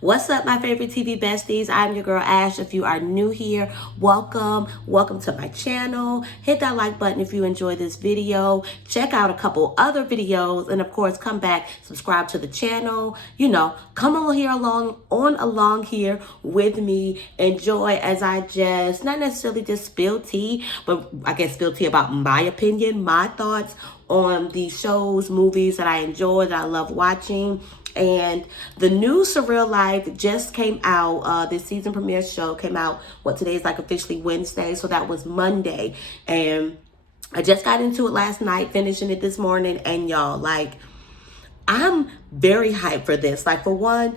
What's up, my favorite TV besties? I'm your girl Ash. If you are new here, welcome to my channel. Hit that like button if you enjoy this video. Check out a couple other videos, and of course come back, subscribe to the channel. Come along here with me. Enjoy as I just not necessarily just spill tea, but I guess spill tea about my opinion, my thoughts on these shows, movies that I enjoy, that I love watching. And the new Surreal Life just came out. This season premiere show came out. Today is like officially Wednesday, so that was Monday. And I just got into it last night, finishing it this morning. And y'all, like, I'm very hyped for this. Like, for one,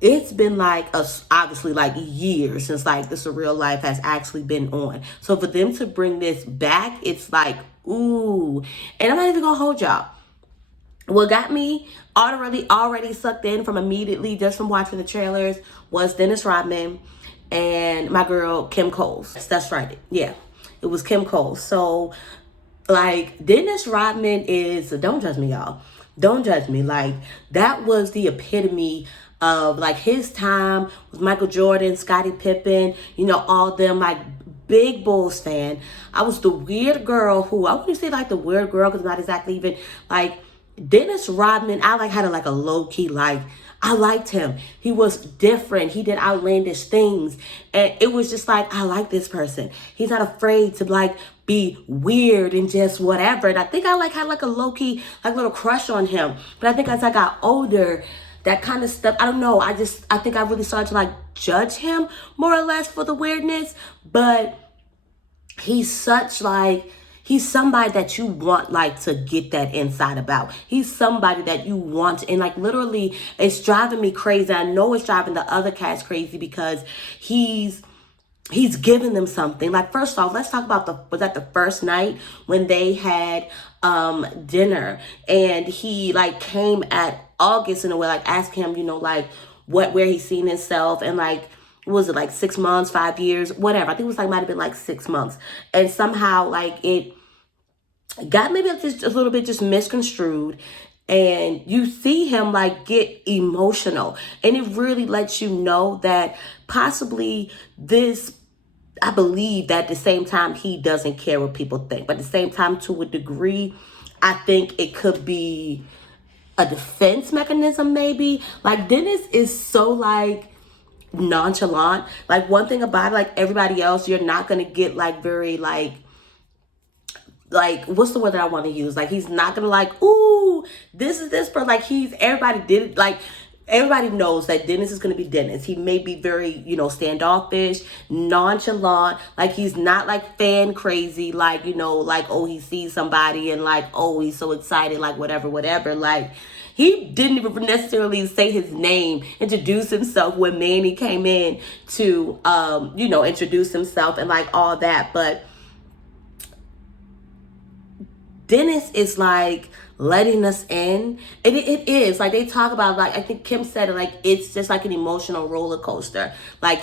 it's been obviously like years since like the Surreal Life has actually been on. So for them to bring this back, it's like, ooh. And I'm not even gonna hold y'all. What got me already sucked in from immediately just from watching the trailers was Dennis Rodman and my girl Kim Coles. That's right. Yeah, it was Kim Coles. So like Dennis Rodman is, don't judge me, y'all. Don't judge me. Like that was the epitome of like his time with Michael Jordan, Scottie Pippen, all them, like big Bulls fan. I was the weird girl who, I wouldn't say like the weird girl because I'm not exactly even like Dennis Rodman. I had a low-key I liked him. He was different. He did outlandish things. And it was just like, I like this person. He's not afraid to be weird and just whatever. And I think I had a low-key little crush on him. But I think as I got older, that kind of stuff, I don't know. I think I really started to judge him more or less for the weirdness. But he's he's somebody that you want to get that inside about. He's somebody that you want, and literally it's driving me crazy. I know it's driving the other cats crazy because he's giving them something. First off, let's talk about was that the first night when they had dinner, and he came at August in a way, asking him, where he's seen himself, and was it 6 months, 5 years, whatever. I think it was might have been 6 months. And somehow it got maybe just a little bit just misconstrued. And you see him get emotional. And it really lets you know that possibly I believe that at the same time, he doesn't care what people think. But at the same time, to a degree, I think it could be a defense mechanism maybe. Dennis is so nonchalant. One thing about it, everybody else, you're not gonna get very what's the word that I want to use? He's not gonna ooh, this is this person. Everybody did it. Everybody knows that Dennis is gonna be Dennis. He may be very, standoffish, nonchalant. He's not fan crazy. Oh, he sees somebody and oh, he's so excited. Whatever. He didn't even necessarily say his name, introduce himself when Manny came in to, introduce himself and all that. But Dennis is letting us in. And it is they talk about I think Kim said it it's just an emotional roller coaster.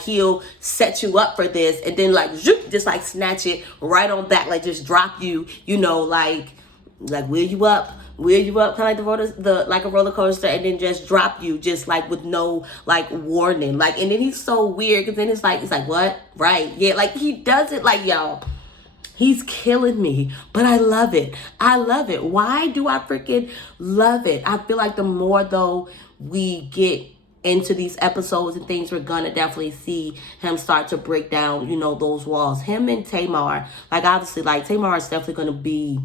He'll set you up for this and then zoop, just snatch it right on back, just drop you, wheel you up kind of like a roller coaster, and then just drop you just with no warning. And then he's so weird because then it's what? Right. Yeah, he does it y'all. He's killing me, but I love it. I love it. Why do I freaking love it? I feel the more though we get into these episodes and things, we're gonna definitely see him start to break down, those walls. Him and Tamar, obviously, Tamar is definitely gonna be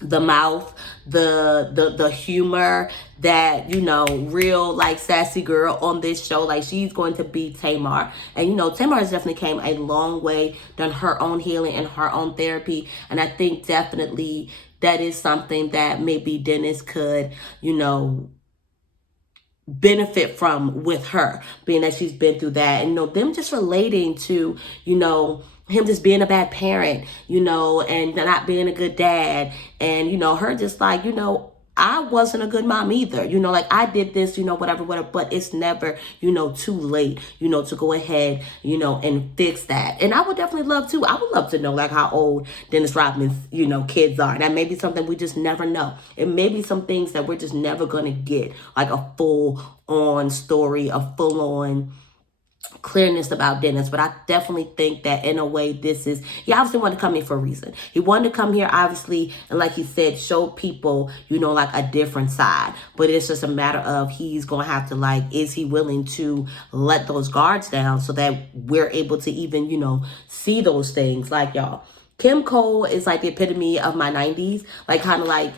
the mouth, the humor, that real sassy girl on this show. She's going to be Tamar. And Tamar has definitely came a long way, done her own healing and her own therapy. And I think definitely that is something that maybe Dennis could benefit from with her, being that she's been through that. And them just relating to him just being a bad parent, and not being a good dad. And, her just I wasn't a good mom either. Like I did this, whatever, but it's never, too late, to go ahead, and fix that. And I would definitely love to. I would love to know like how old Dennis Rodman's, kids are. That may be something we just never know. It may be some things that we're just never going to get, like a full on story, a full on clearness about Dennis. But I definitely think that in a way he obviously wanted to come here for a reason. He wanted to come here obviously, and like he said, show people, like a different side. But it's just a matter of he's gonna have to, like, is he willing to let those guards down so that we're able to even, see those things. Like, y'all, Kim Cole is like the epitome of my 90s, like kind of like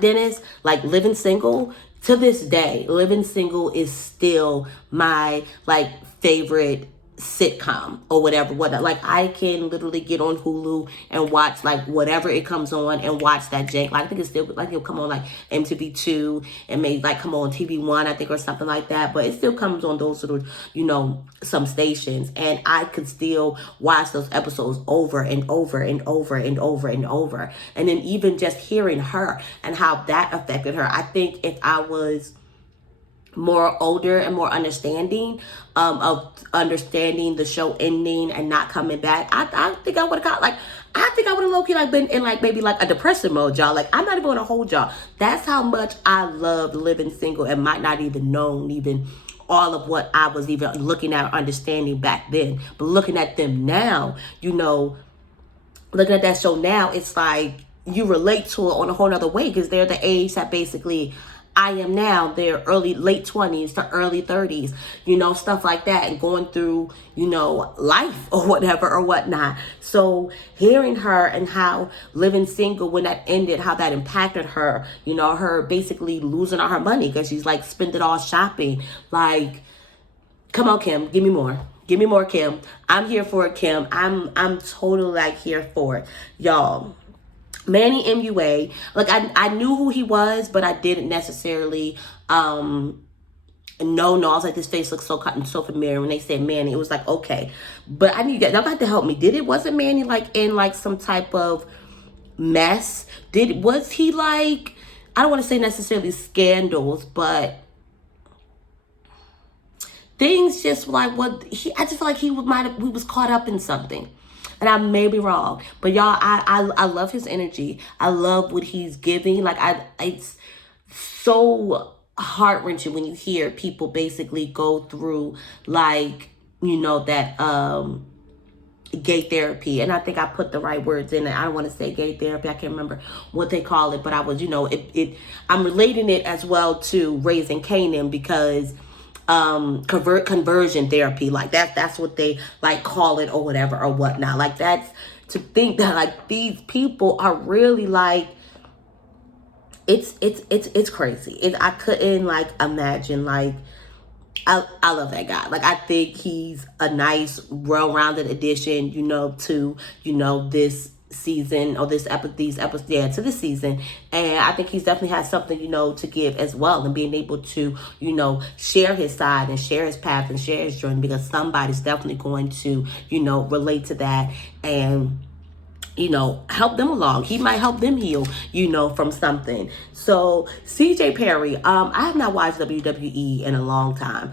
Dennis, like living single. To this day, living single is still my like favorite sitcom or whatever. Like I can literally get on Hulu and watch like whatever it comes on and watch that jank. Like I think it's still like it'll come on like MTV2 and maybe like come on TV1, I think, or something like that. But it still comes on those little, some stations, and I could still watch those episodes over and over and over and over and over. And then even just hearing her and how that affected her. I think if I was more older and more understanding of understanding the show ending and not coming back, I think I would have got like, I think I would have low-key like been in like maybe like a depressive mode, y'all. Like I'm not even gonna hold y'all. That's how much I loved living single and might not even known even all of what I was even looking at or understanding back then. But looking at them now, looking at that show now, it's like you relate to it on a whole nother way because they're the age that basically I am now. They're late 20s to early 30s, stuff like that, and going through, life or whatever or whatnot. So hearing her and how living single, when that ended, how that impacted her, her basically losing all her money because she's like spent it all shopping. Like, come on, Kim, give me more. Give me more, Kim. I'm here for it, Kim. I'm totally like here for it, y'all. Manny MUA, like I knew who he was, but I didn't necessarily know. I was like, this face looks so cut and so familiar. When they said Manny, it was like, okay, but I need y'all got to help me. Wasn't Manny like in like some type of mess? Was he like, I don't want to say necessarily scandals, but things just like I just feel like he was caught up in something. And I may be wrong, but y'all, I love his energy. I love what he's giving. Like it's so heart-wrenching when you hear people basically go through like, that gay therapy. And I think I put the right words in it. I don't want to say gay therapy. I can't remember what they call it, but I was, I'm relating it as well to Raising Canaan because conversion therapy, like that's what they like call it or whatever or whatnot. Like that's to think that like these people are really like it's crazy. I couldn't like imagine. Like I love that guy. Like I think he's a nice well-rounded addition, to this season or these episodes, to this season. And I think he's definitely has something, to give as well, and being able to, share his side and share his path and share his journey, because somebody's definitely going to, relate to that and help them along. He might help them heal, from something. So CJ Perry, I have not watched WWE in a long time.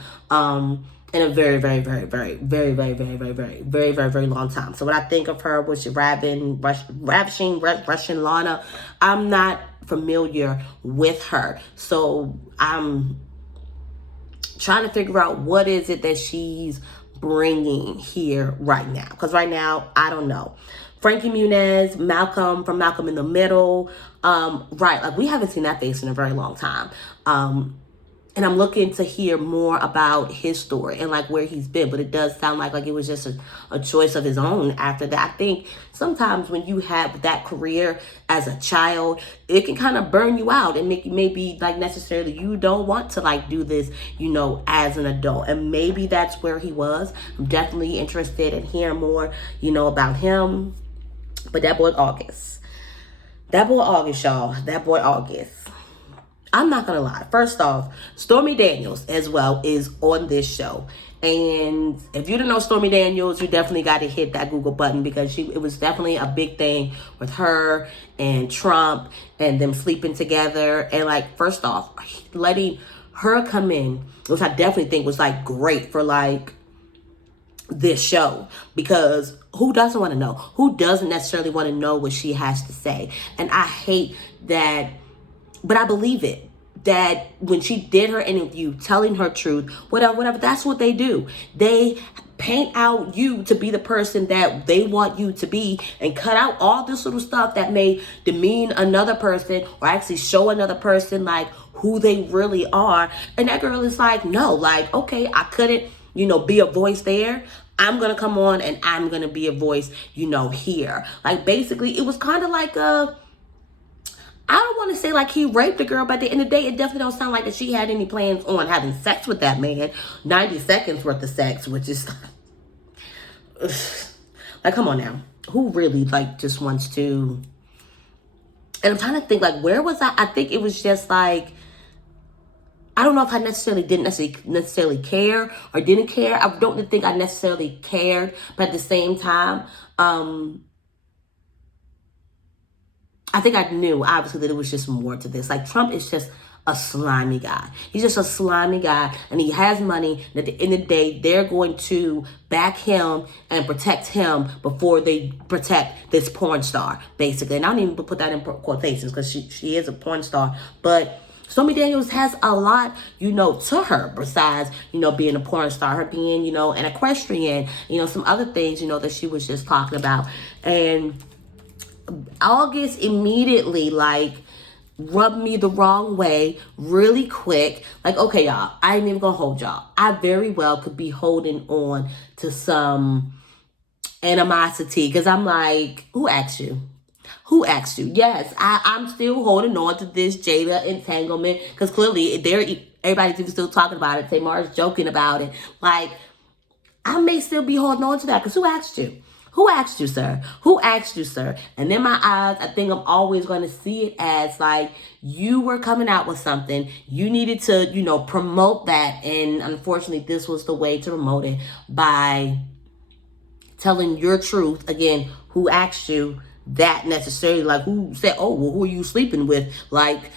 In a very, very, very, very, very, very, very, very, very, very, very, very long time. So when I think of her, was she Ravishing Russian Lana? I'm not familiar with her. So I'm trying to figure out what is it that she's bringing here right now. Because right now, I don't know. Frankie Muniz, Malcolm from Malcolm in the Middle. Right, like we haven't seen that face in a very long time. And I'm looking to hear more about his story and like where he's been. But it does sound like it was just a choice of his own after that. I think sometimes when you have that career as a child, it can kind of burn you out and make you maybe like necessarily you don't want to like do this, as an adult. And maybe that's where he was. I'm definitely interested in hearing more, about him. But that boy August, y'all, that boy August. I'm not gonna lie. First off, Stormy Daniels as well is on this show. And if you don't know Stormy Daniels, you definitely got to hit that Google button, because it was definitely a big thing with her and Trump and them sleeping together. And like, first off, letting her come in, which I definitely think was like great for like this show, because who doesn't want to know? Who doesn't necessarily want to know what she has to say? And I hate that, but I believe it. That when she did her interview, telling her truth, whatever, that's what they do. They paint out you to be the person that they want you to be, and cut out all this little stuff that may demean another person, or actually show another person like who they really are. And that girl is like, no, like, okay, I couldn't, be a voice there. I'm going to come on and I'm going to be a voice, here. Like, basically, it was kind of like I don't want to say like he raped the girl, but at the end of the day, it definitely don't sound like that she had any plans on having sex with that man. 90 seconds worth of sex, which is like, come on now. Who really like just wants to? And I'm trying to think, like, where was I? I think it was just like, I don't know if I didn't necessarily care or didn't care. I don't think I necessarily cared, but at the same time, I think I knew, obviously, that there was just more to this. Like, Trump is just a slimy guy. He's just a slimy guy, and he has money. And at the end of the day, they're going to back him and protect him before they protect this porn star, basically. And I don't even put that in quotations, because she is a porn star. But Stormy Daniels has a lot, to her, besides, being a porn star, her being, an equestrian, some other things, that she was just talking about. And August immediately like rubbed me the wrong way really quick. Like, okay, y'all, I ain't even gonna hold y'all. I very well could be holding on to some animosity, because I'm like, who asked you? Who asked you? Yes, I'm still holding on to this Jada entanglement, because clearly everybody's even still talking about it. Tamar's joking about it. Like, I may still be holding on to that, because who asked you? Who asked you, sir? Who asked you, sir? And in my eyes, I think I'm always going to see it as like, you were coming out with something. You needed to, promote that. And unfortunately, this was the way to promote it, by telling your truth. Again, who asked you that necessarily? Like, who said, oh, well, who are you sleeping with? Like,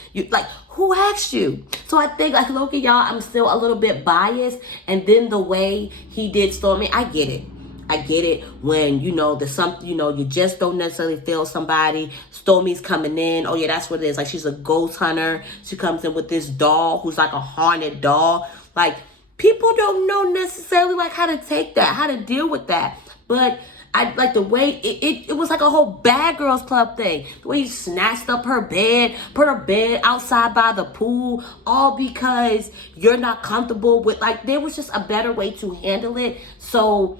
who asked you? So I think, like, look at y'all, I'm still a little bit biased. And then the way he did Stormy, I get it. I get it when, there's something, you just don't necessarily feel somebody. Stormy's coming in. Oh, yeah, that's what it is. Like, she's a ghost hunter. She comes in with this doll who's like a haunted doll. Like, people don't know necessarily, like, how to take that, how to deal with that. But I like the way it was like a whole Bad Girls Club thing. The way he snatched up her bed, put her bed outside by the pool, all because you're not comfortable with, like, there was just a better way to handle it. So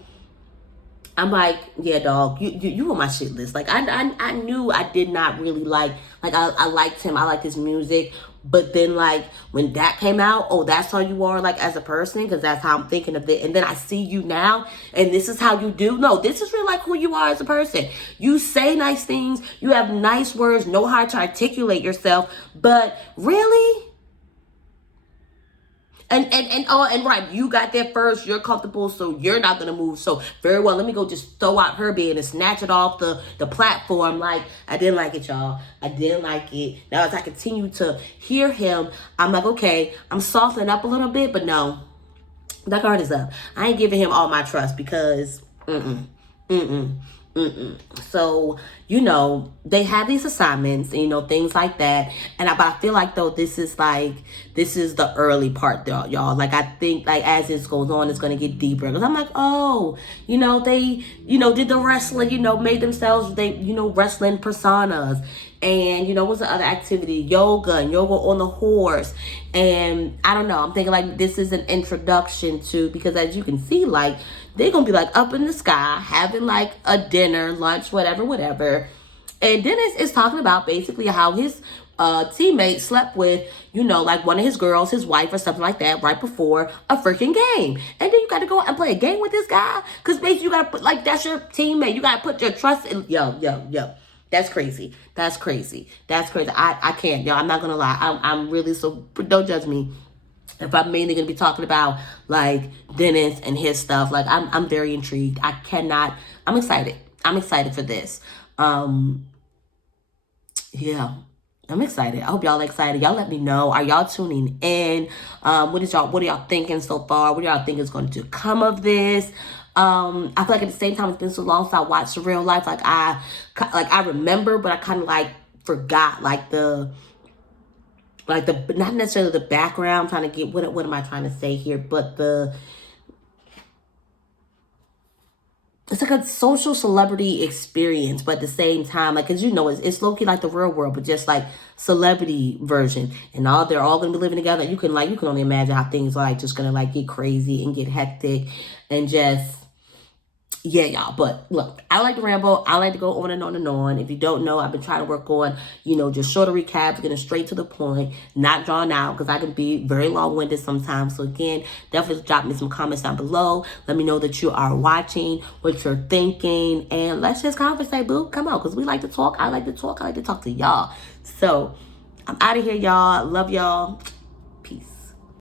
I'm like, yeah, dog, you on my shit list. Like, I knew I did not really like I liked him. I liked his music. But then, like, when that came out, oh, that's how you are, like, as a person, because that's how I'm thinking of it. And then I see you now, and this is how you do. No, this is really, like, who you are as a person. You say nice things. You have nice words, know how to articulate yourself. But really? And right, you got there first, you're comfortable, so you're not gonna move. So very well, let me go just throw out her bed and snatch it off the platform. Like, I didn't like it, y'all. I didn't like it. Now, as I continue to hear him, I'm like, okay, I'm softening up a little bit, but no, that guard is up. I ain't giving him all my trust, because So, they have these assignments, things like that. But I feel like, though, this is the early part, though, y'all. Like, I think, like, as this goes on, it's going to get deeper. Because I'm like, oh, they, did the wrestling, made themselves, wrestling personas. And, what's the other activity? Yoga on the horse. And I don't know. I'm thinking, like, this is an introduction to, because as you can see, like, they're going to be, like, up in the sky, having, like, a dinner, lunch, whatever. And Dennis is talking about basically how his teammate slept with, like, one of his girls, his wife or something like that, right before a freaking game. And then you got to go and play a game with this guy? Because basically you got to put, like, that's your teammate. You got to put your trust in. Yo. That's crazy. That's crazy. That's crazy. I can't, y'all. I'm not gonna lie. I'm really, so don't judge me if I'm mainly gonna be talking about like Dennis and his stuff. Like I'm very intrigued. I'm excited. I'm excited for this. Yeah. I'm excited. I hope y'all excited. Y'all let me know. Are y'all tuning in? What are y'all thinking so far? What do y'all think is going to come of this? I feel like at the same time, it's been so long since I watched Surreal Life. Like I remember, but I kind of like forgot like the not necessarily the background. I'm trying to get what am I trying to say here? But it's like a social celebrity experience, but at the same time, like, cause it's low-key like the real world, but just like celebrity version, and they're all gonna be living together. You can only imagine how things are like just gonna like get crazy and get hectic and just, yeah, y'all. But look, I like to ramble. I like to go on and on and on. If you don't know, I've been trying to work on, just shorter recaps, getting straight to the point, not drawn out, because I can be very long-winded sometimes. So again, definitely drop me some comments down below. Let me know that you are watching, what you're thinking, and let's just conversate, boo. Come on, because we like to talk. I like to talk. I like to talk to y'all. So I'm out of here, y'all. Love y'all.